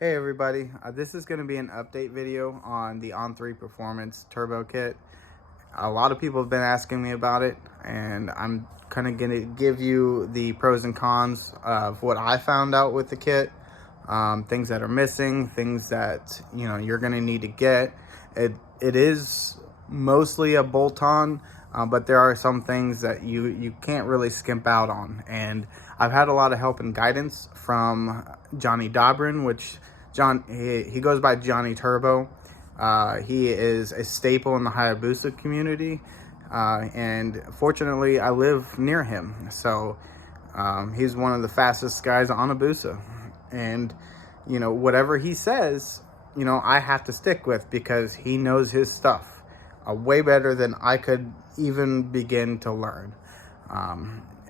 Hey everybody, this is going to be an update video on the On3 Performance Turbo Kit. A lot of people have been asking me about it, and I'm kind of going to give you the pros and cons of what I found out with the kit, things that are missing, things that you're going to need to get. It is mostly a bolt-on, but there are some things that you can't really skimp out on, and I've had a lot of help and guidance from Johnny Dobrin, which he goes by Johnny Turbo. He is a staple in the Hayabusa community, and fortunately I live near him, so he's one of the fastest guys on a Busa, and whatever he says, I have to stick with, because he knows his stuff way better than I could even begin to learn.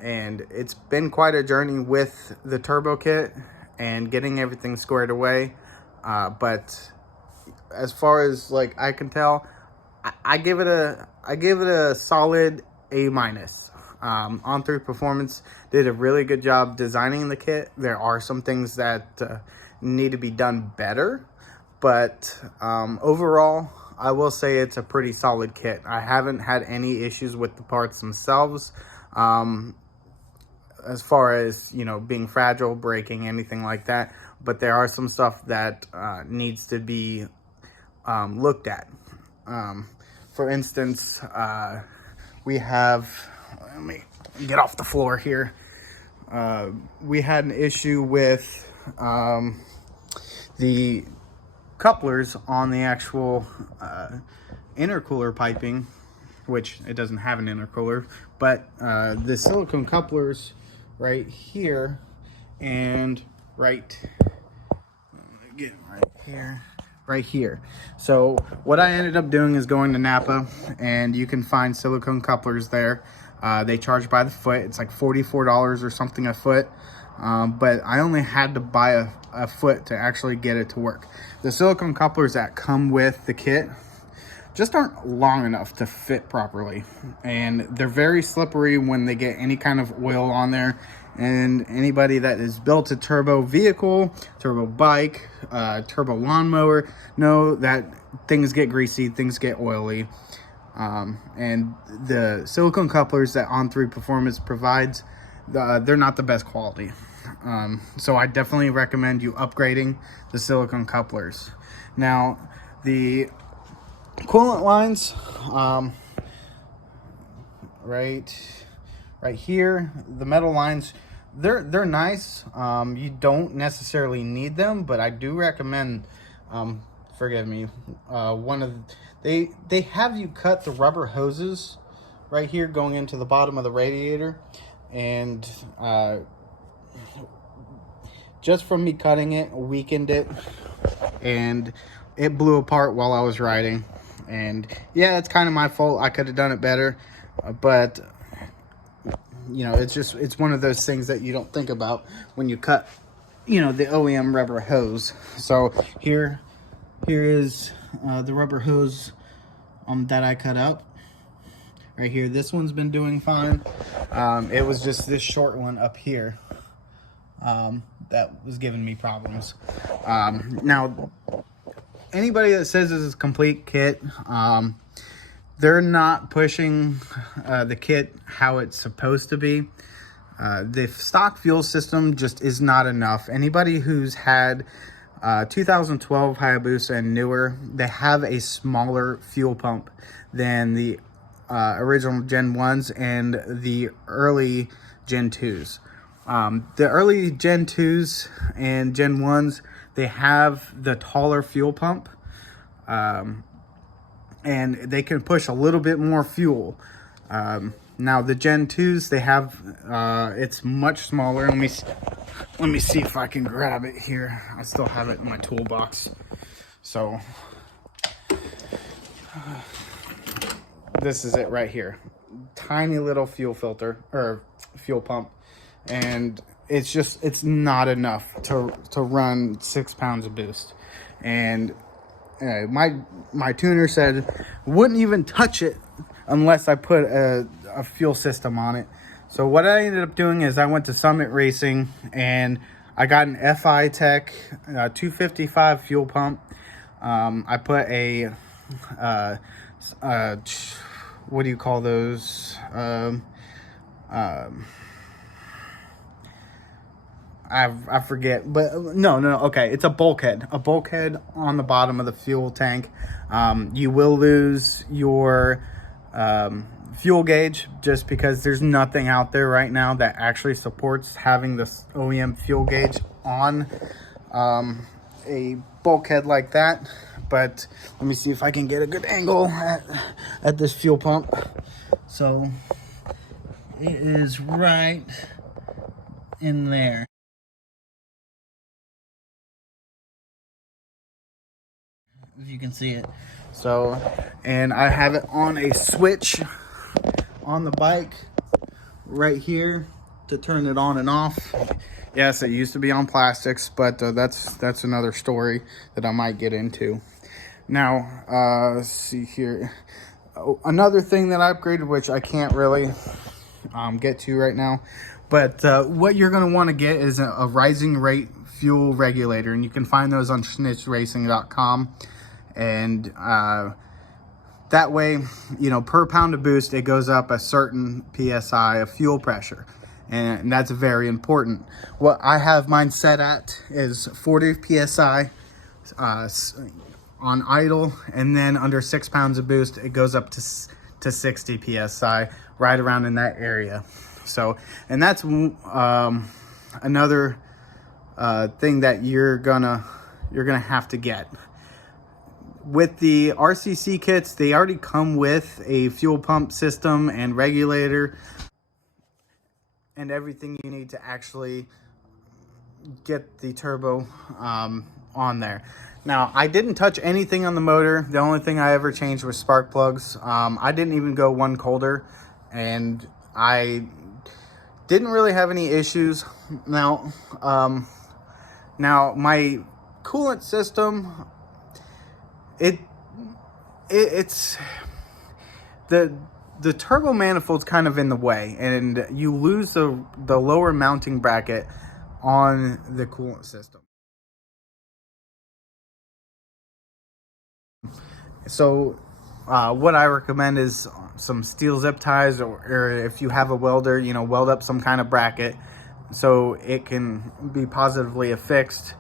And it's been quite a journey with the turbo kit and getting everything squared away. But as far as like I can tell, I give it a solid A-. On3 Performance did a really good job designing the kit. There are some things that need to be done better, but overall, I will say it's a pretty solid kit. I haven't had any issues with the parts themselves, as far as being fragile, breaking, anything like that. But there are some stuff that needs to be looked at. For instance, we have, let me get off the floor here. We had an issue with the couplers on the actual intercooler piping, which it doesn't have an intercooler, but the silicone couplers right here and right here. So what I ended up doing is going to Napa, and you can find silicone couplers there. They charge by the foot. It's like $44 or something a foot. But I only had to buy a foot to actually get it to work. The silicone couplers that come with the kit just aren't long enough to fit properly, and they're very slippery when they get any kind of oil on there. And anybody that has built a turbo vehicle, turbo bike, turbo lawnmower know that things get greasy, things get oily. And the silicone couplers that On3 Performance provides, they're not the best quality. So I definitely recommend you upgrading the silicone couplers. Now, the coolant lines, right here, the metal lines, they're nice. You don't necessarily need them, but I do recommend, forgive me, they have you cut the rubber hoses right here going into the bottom of the radiator, and just from me cutting it, weakened it, and it blew apart while I was riding. And yeah, it's kind of my fault. I could have done it better, but it's one of those things that you don't think about when you cut the OEM rubber hose. So here is the rubber hose that I cut up right here. This one's been doing fine. It was just this short one up here that was giving me problems. Now, anybody that says this is a complete kit, they're not pushing the kit how it's supposed to be. The stock fuel system just is not enough. Anybody who's had 2012 Hayabusa and newer, they have a smaller fuel pump than the original Gen 1s and the early Gen 2s. The early Gen 2s and Gen 1s, they have the taller fuel pump, and they can push a little bit more fuel. Now the Gen 2s, they have, it's much smaller. Let me see if I can grab it here. I still have it in my toolbox. So this is it right here. Tiny little fuel filter, or fuel pump, and it's not enough to run 6 pounds of boost. And my tuner said wouldn't even touch it unless I put a fuel system on it. So what I ended up doing is I went to Summit Racing, and I got an FI Tech 255 fuel pump. I put a what do you call those? I forget, but no, okay, it's a bulkhead on the bottom of the fuel tank. You will lose your fuel gauge just because there's nothing out there right now that actually supports having this OEM fuel gauge on a bulkhead like that. But let me see if I can get a good angle at this fuel pump. So it is right in there. If you can see it. So, and I have it on a switch on the bike right here to turn it on and off. Yes, it used to be on plastics, but that's another story that I might get into. Now, let's see here. Another thing that I upgraded, which I can't really get to right now, but what you're going to want to get is a rising rate fuel regulator, and you can find those on schnitzracing.com. And that way, you know, per pound of boost, it goes up a certain PSI of fuel pressure. And that's very important. What I have mine set at is 40 PSI on idle. And then under 6 pounds of boost, it goes up to 60 PSI, right around in that area. So, and that's another thing that you're gonna have to get. With the RCC kits, they already come with a fuel pump system and regulator and everything you need to actually get the turbo on there. Now, I didn't touch anything on the motor. The only thing I ever changed was spark plugs. I didn't even go one colder, and I didn't really have any issues. Now my coolant system, it's the turbo manifold's kind of in the way, and you lose the lower mounting bracket on the coolant system. So what I recommend is some steel zip ties, or if you have a welder, you know, weld up some kind of bracket so it can be positively affixed.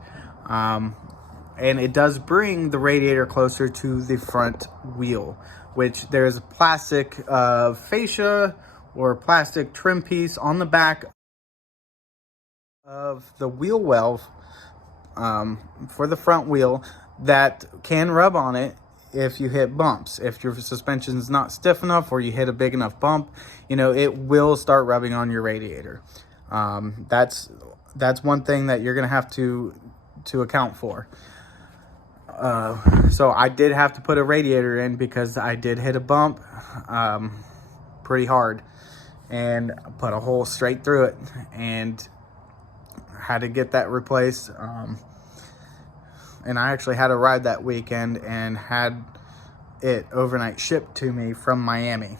And it does bring the radiator closer to the front wheel, which there's a plastic fascia or plastic trim piece on the back of the wheel well for the front wheel that can rub on it if you hit bumps. If your suspension is not stiff enough or you hit a big enough bump, you know, it will start rubbing on your radiator. That's one thing that you're gonna have to account for. So I did have to put a radiator in because I did hit a bump pretty hard and put a hole straight through it, and had to get that replaced. And I actually had a ride that weekend and had it overnight shipped to me from Miami.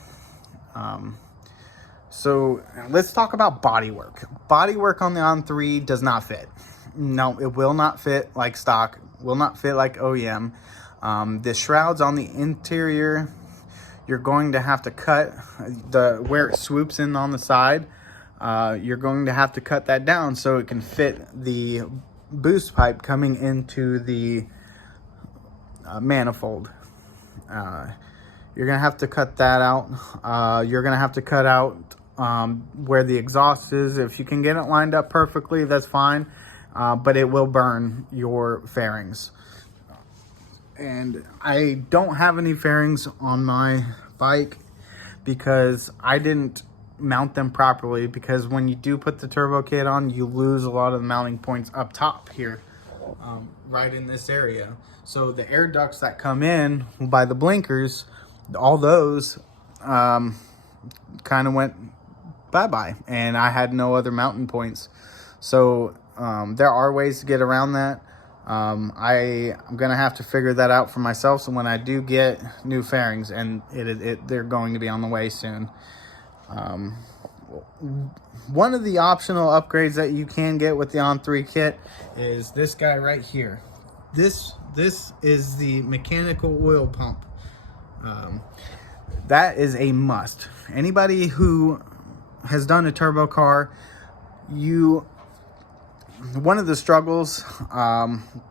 So let's talk about bodywork. Bodywork on the On3 does not fit. No, it will not fit like stock, will not fit like OEM. The shrouds on the interior, you're going to have to cut where it swoops in on the side. You're going to have to cut that down so it can fit the boost pipe coming into the manifold. You're gonna have to cut that out. You're gonna have to cut out where the exhaust is. If you can get it lined up perfectly, that's fine, but it will burn your fairings. And I don't have any fairings on my bike because I didn't mount them properly, because when you do put the turbo kit on, you lose a lot of the mounting points up top here, right in this area. So the air ducts that come in by the blinkers, all those kind of went bye-bye, and I had no other mounting points. So there are ways to get around that. I'm gonna have to figure that out for myself. So when I do get new fairings, and they're going to be on the way soon, one of the optional upgrades that you can get with the On3 kit is this guy right here. This is the mechanical oil pump. That is a must. Anybody who has done a turbo car, one of the struggles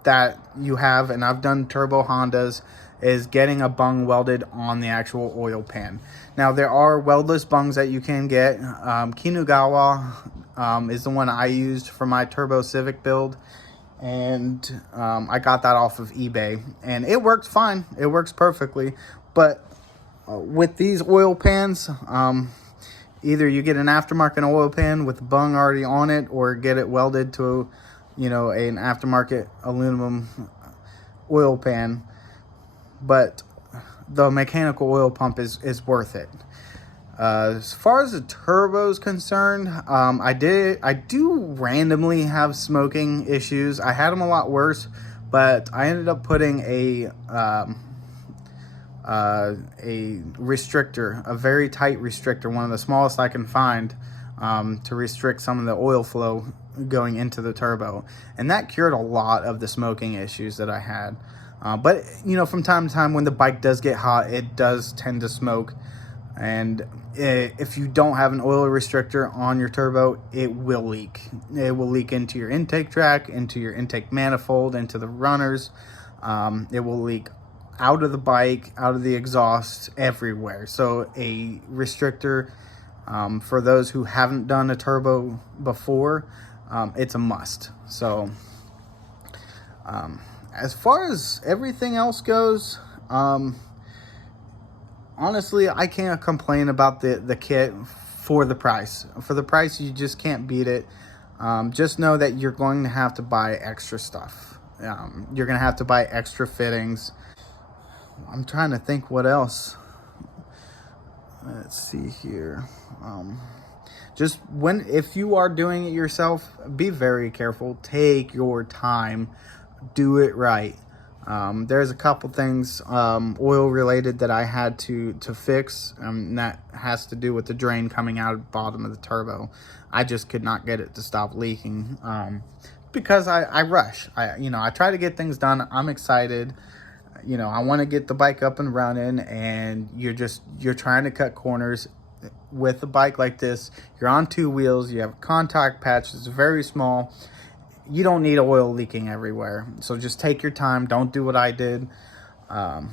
that you have, and I've done turbo Hondas, is getting a bung welded on the actual oil pan. Now, there are weldless bungs that you can get. Kinugawa is the one I used for my turbo Civic build, and I got that off of eBay, and it works fine. It works perfectly. But with these oil pans, either you get an aftermarket oil pan with the bung already on it, or get it welded to, an aftermarket aluminum oil pan. But the mechanical oil pump is worth it. As far as the turbo is concerned, I do randomly have smoking issues. I had them a lot worse, but I ended up putting a restrictor, a very tight restrictor, one of the smallest I can find, to restrict some of the oil flow going into the turbo, and that cured a lot of the smoking issues that I had. But from time to time, when the bike does get hot, it does tend to smoke, and if you don't have an oil restrictor on your turbo, it will leak. It will leak into your intake track, into your intake manifold, into the runners. It will leak out of the bike, out of the exhaust, everywhere. So a restrictor, for those who haven't done a turbo before, it's a must. So as far as everything else goes, honestly, I can't complain about the kit for the price. For the price, you just can't beat it. Just know that you're going to have to buy extra stuff. You're going to have to buy extra fittings. I'm trying to think what else. Let's see here. If you are doing it yourself, be very careful. Take your time. Do it right. There's a couple things oil related that I had to fix, and that has to do with the drain coming out of the bottom of the turbo. I just could not get it to stop leaking because I rush. I try to get things done. I'm excited. I want to get the bike up and running, and you're trying to cut corners with a bike like this. You're on two wheels. You have a contact patch that's very small. You don't need oil leaking everywhere. So just take your time. Don't do what I did. And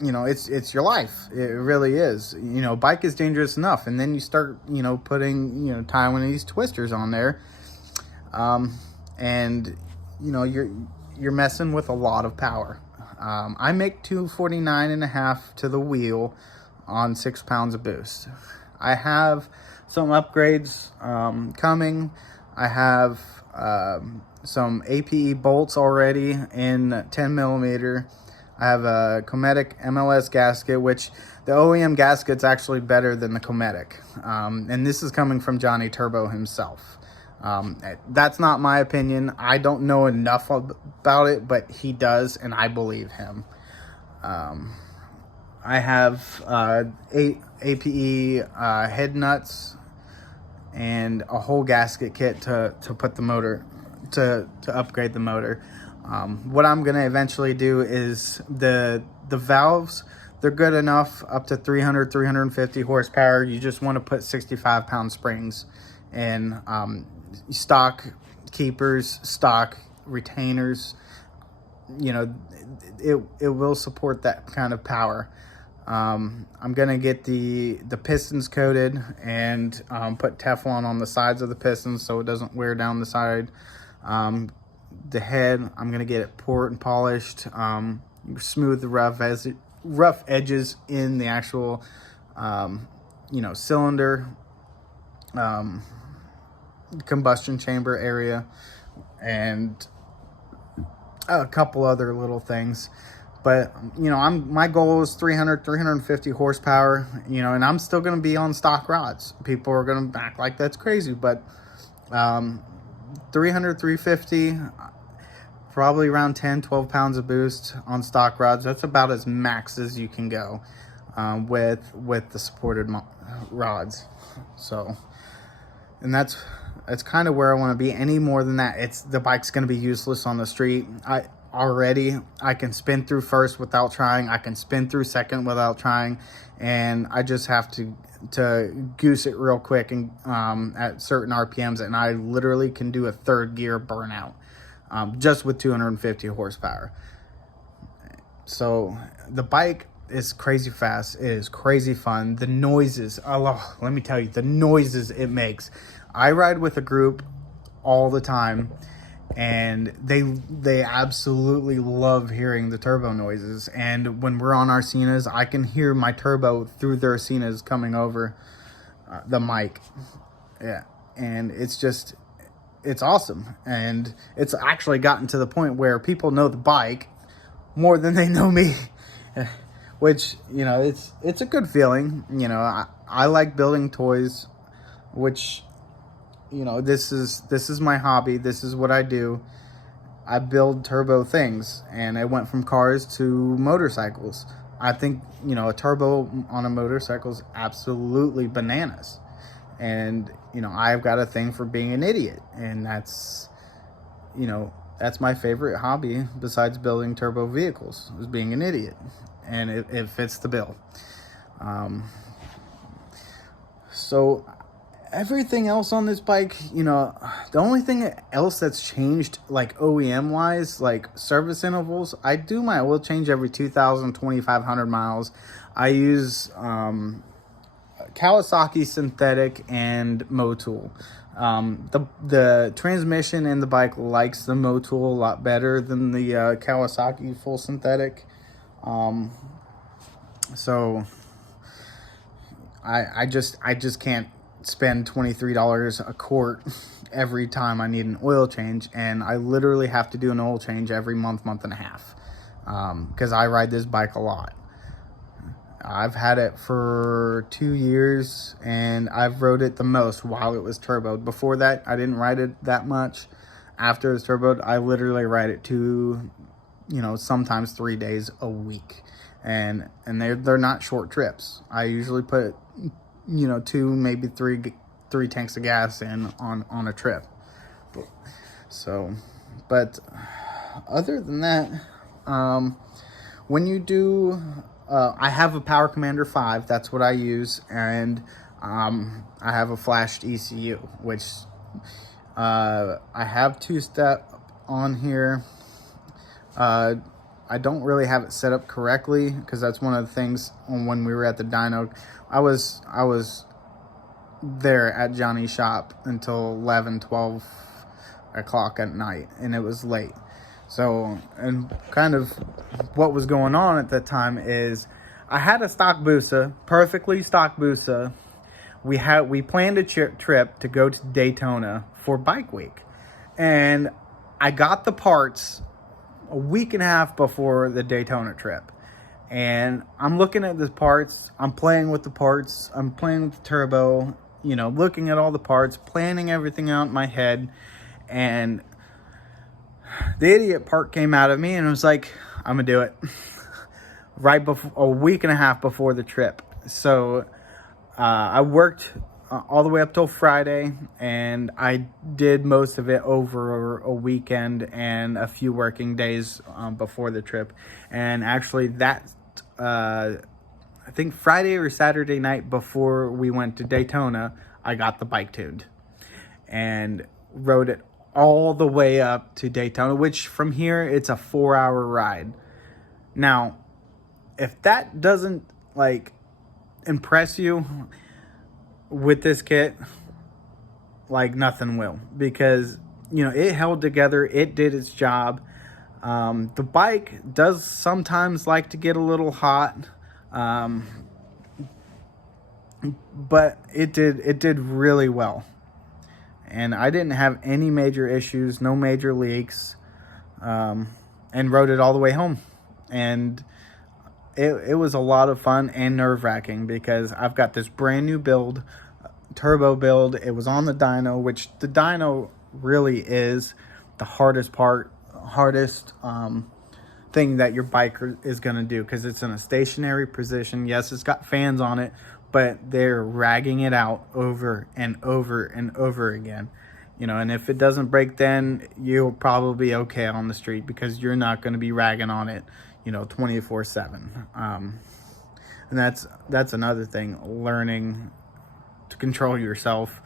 it's your life. It really is. Bike is dangerous enough, and then you start putting tying one of these twisters on there, and you're messing with a lot of power. I make 249.5 to the wheel on 6 pounds of boost. I have some upgrades coming. I have some APE bolts already in 10 millimeter. I have a Cometic MLS gasket, which the OEM gasket's actually better than the Cometic. And this is coming from Johnny Turbo himself. That's not my opinion. I don't know enough about it, but he does, and I believe him. I have 8 APE head nuts and a whole gasket kit to put the motor, to upgrade the motor. What I'm going to eventually do is the valves, they're good enough up to 350 horsepower. You just want to put 65-pound springs in, stock keepers, stock retainers. It will support that kind of power. I'm gonna get the pistons coated and put Teflon on the sides of the pistons so it doesn't wear down the side. The head, I'm gonna get it poured and polished, smooth the rough edges in the actual cylinder, combustion chamber area, and a couple other little things. But my goal is 350 horsepower, and I'm still going to be on stock rods. People are going to act like that's crazy, but 350, probably around 10-12 pounds of boost on stock rods. That's about as max as you can go. with the supported rods. So, and that's kind of where I want to be. Any more than that, the bike's going to be useless on the street. I can spin through first without trying. I can spin through second without trying, and I just have to goose it real quick and at certain RPMs, and I literally can do a third gear burnout just with 250 horsepower. So the bike is crazy fast. It is crazy fun. The noises, let me tell you, the noises it makes. I ride with a group all the time, and they absolutely love hearing the turbo noises. And when we're on our Cenas, I can hear my turbo through their Cenas coming over the mic. Yeah, and it's awesome. And it's actually gotten to the point where people know the bike more than they know me, which, you know, it's a good feeling. You know, I like building toys, which, you know, this is my hobby. This is what I do. I build turbo things, and I went from cars to motorcycles. I think, you know, a turbo on a motorcycle is absolutely bananas. And, you know, I've got a thing for being an idiot, and that's, you know, that's my favorite hobby besides building turbo vehicles, is being an idiot, and it fits the bill. So everything else on this bike, you know, the only thing else that's changed, like OEM wise, like service intervals, I do my oil change every 2,000, 2,500 miles. I use Kawasaki synthetic and Motul. The transmission in the bike likes the Motul a lot better than the Kawasaki full synthetic. So I just can't spend $23 a quart every time I need an oil change, and I literally have to do an oil change every month and a half, because I ride this bike a lot. I've had it for 2 years, and I've rode it the most while it was turboed. Before that, I didn't ride it that much. After it was turboed, I literally ride it 2, you know, sometimes 3 days a week, and they're not short trips. I usually put, you know, 2, maybe 3 tanks of gas in on a trip. So, but other than that, when you do, I have a Power Commander 5, that's what I use, and I have a flashed ECU, which I have 2-step on here. I don't really have it set up correctly, because that's one of the things when we were at the dyno. I was there at Johnny's shop until 11, 12 o'clock at night, and it was late. So, and kind of what was going on at that time is I had a stock Busa, perfectly stock Busa. We planned a trip to go to Daytona for Bike Week, and I got the parts a week and a half before the Daytona trip. And I'm looking at the parts, I'm playing with the parts, I'm playing with the turbo, you know, looking at all the parts, planning everything out in my head, and the idiot part came out of me, and I was like, I'm gonna do it. Right before, a week and a half before the trip. So I worked all the way up till Friday, and I did most of it over a weekend and a few working days before the trip. And actually that, I think Friday or Saturday night before we went to Daytona, I got the bike tuned and rode it all the way up to Daytona, which from here, it's a 4-hour ride. Now, if that doesn't like impress you with this kit, like nothing will, because, you know, it held together, it did its job. The bike does sometimes like to get a little hot, but it did really well, and I didn't have any major issues, no major leaks, and rode it all the way home. And it was a lot of fun and nerve-wracking, because I've got this brand new build, turbo build. It was on the dyno, which the dyno really is the hardest thing that your bike is going to do, because it's in a stationary position. Yes, it's got fans on it, but they're ragging it out over and over and over again. You know, and if it doesn't break, then you'll probably be okay on the street, because you're not going to be ragging on it, you know, 24/7. And that's another thing, learning to control yourself,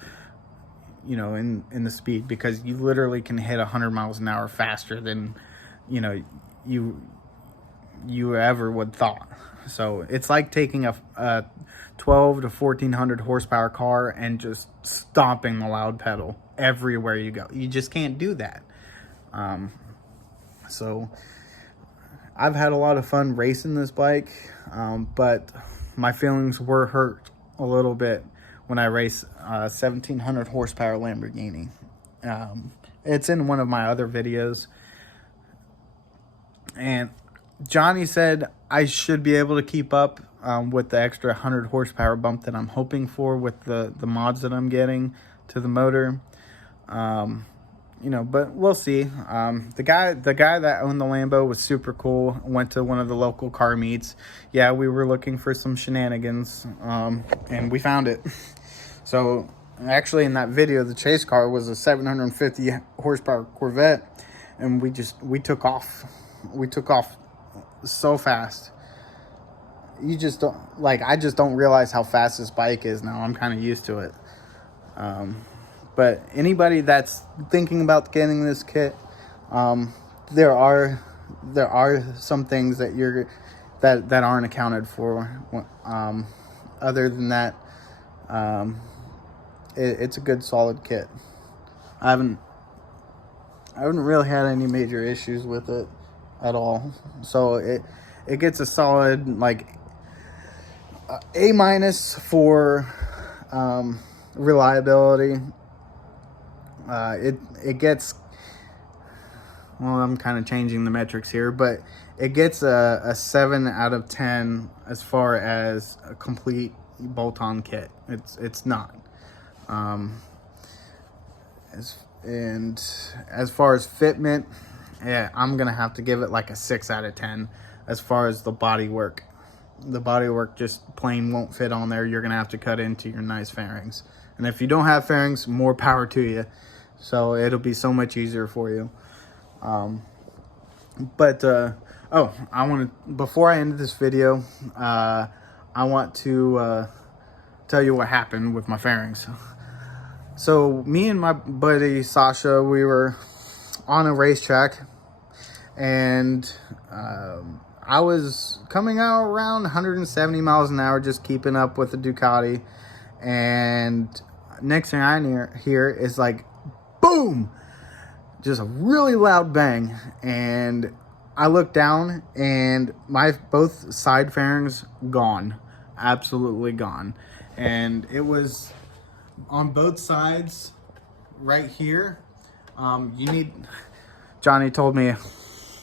you know, in the speed, because you literally can hit 100 miles an hour faster than, you know, you ever would thought. So it's like taking a 12 to 1400 horsepower car and just stomping the loud pedal everywhere you go. You just can't do that. So I've had a lot of fun racing this bike, but my feelings were hurt a little bit when I race a 1700 horsepower Lamborghini. It's in one of my other videos, and Johnny said I should be able to keep up with the extra 100 horsepower bump that I'm hoping for with the mods that I'm getting to the motor. You know, but we'll see. The guy that owned the Lambo was super cool. Went to one of the local car meets. Yeah, we were looking for some shenanigans, and we found it. So actually, in that video, the chase car was a 750 horsepower Corvette, and we took off. We took off so fast. You just don't, like, I just don't realize how fast this bike is now. I'm kind of used to it. But anybody that's thinking about getting this kit, there are some things that that aren't accounted for. Other than that, it's a good solid kit. I haven't really had any major issues with it at all. So it gets a solid, like, A- for reliability. It gets, well, I'm kind of changing the metrics here, but it gets a 7 out of 10 as far as a complete bolt-on kit. It's not. And as far as fitment, yeah, I'm gonna have to give it like a 6 out of 10 as far as the bodywork. The bodywork just plain won't fit on there. You're gonna have to cut into your nice fairings, and if you don't have fairings, more power to you. So it'll be so much easier for you. Oh, I want to, before I end this video, I want to tell you what happened with my fairings. So me and my buddy Sasha, we were on a racetrack, and I was coming out around 170 miles an hour, just keeping up with the Ducati, and next thing I hear is like, boom, just a really loud bang, and I look down, and my both side fairings gone, absolutely gone. And it was on both sides right here. Johnny told me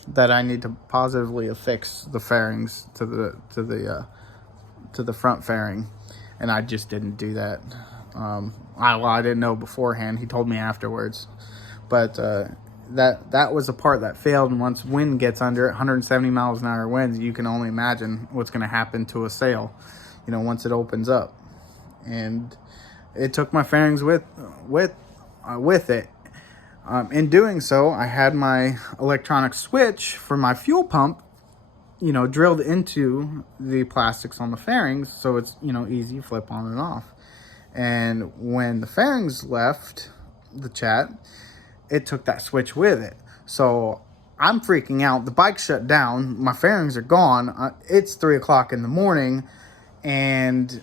that I need to positively affix the fairings to the front fairing, and I just didn't do that. I didn't know beforehand. He told me afterwards, but that was a part that failed. And once wind gets under it, 170 miles an hour winds, you can only imagine what's going to happen to a sail, you know, once it opens up. And it took my fairings with it. In doing so, I had my electronic switch for my fuel pump, you know, drilled into the plastics on the fairings, so it's, you know, easy flip on and off. And when the fairings left the chat, it took that switch with it. So I'm freaking out. The bike shut down. My fairings are gone. It's 3 o'clock in the morning, and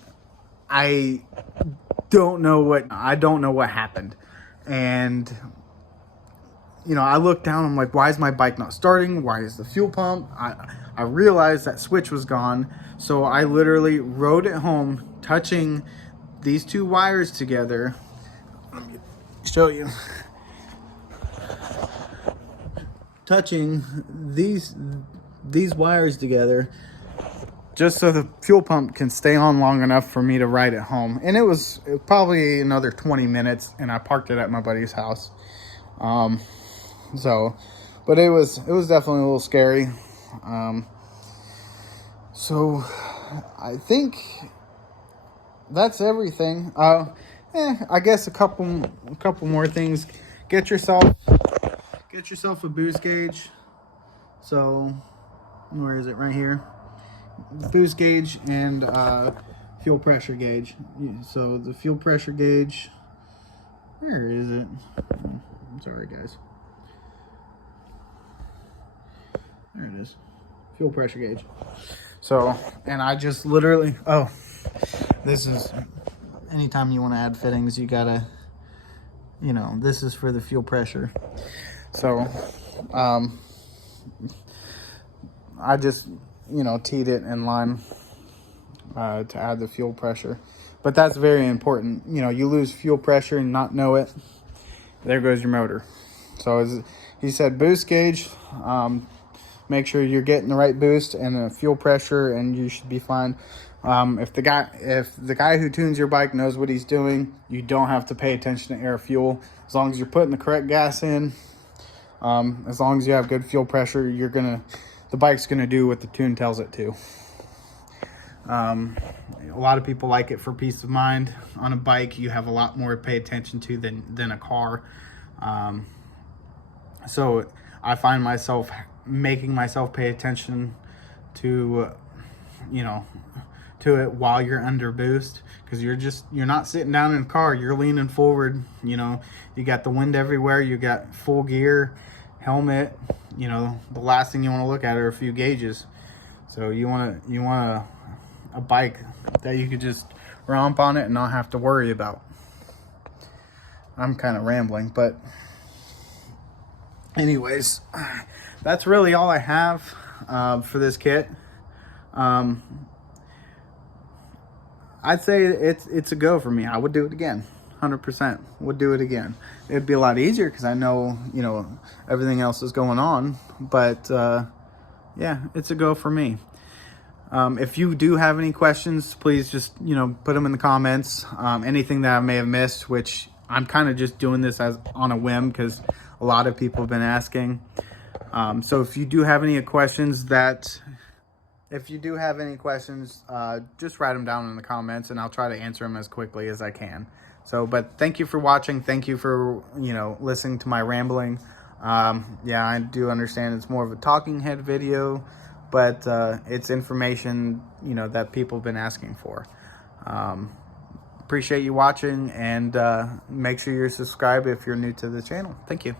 I don't know what happened. And, you know, I look down, I'm like, why is my bike not starting? Why is the fuel pump? I realized that switch was gone. So I literally rode it home, touching these two wires together. Let me show you. Touching these wires together, just so the fuel pump can stay on long enough for me to ride it home. And it was probably another 20 minutes, and I parked it at my buddy's house. But it was definitely a little scary. So I think that's everything. I guess a couple more things. Get yourself a boost gauge. So where is it? Right here. Boost gauge and fuel pressure gauge. So the fuel pressure gauge, where is it? I'm sorry guys. There it is. Fuel pressure gauge. So, and I just literally, oh, this is, anytime you want to add fittings, you gotta, you know, this is for the fuel pressure. So, I just, you know, teed it in line to add the fuel pressure. But that's very important. You know, you lose fuel pressure and not know it, there goes your motor. So as he said, boost gauge, make sure you're getting the right boost and the fuel pressure, and you should be fine. If the guy who tunes your bike knows what he's doing, you don't have to pay attention to air fuel. As long as you're putting the correct gas in, as long as you have good fuel pressure, the bike's gonna do what the tune tells it to. A lot of people like it for peace of mind. On a bike, you have a lot more to pay attention to than a car. So I find myself making myself pay attention to, you know, to it while you're under boost, because you're not sitting down in a car, you're leaning forward. You know, you got the wind everywhere, you got full gear, helmet. You know, the last thing you want to look at are a few gauges. So you want a bike that you could just romp on it and not have to worry about. I'm kind of rambling, but anyways, that's really all I have for this kit. I'd say it's a go for me. I would do it again. 100% would do it again. It'd be a lot easier because I know, you know, everything else is going on, but yeah, it's a go for me. If you do have any questions, please just, you know, put them in the comments. Anything that I may have missed, which I'm kind of just doing this as on a whim because a lot of people have been asking. So if you do have any questions just write them down in the comments and I'll try to answer them as quickly as I can. So, but thank you for watching. Thank you for, you know, listening to my rambling. Yeah, I do understand it's more of a talking head video, but it's information, you know, that people have been asking for. Appreciate you watching, and make sure you're subscribed if you're new to the channel. Thank you.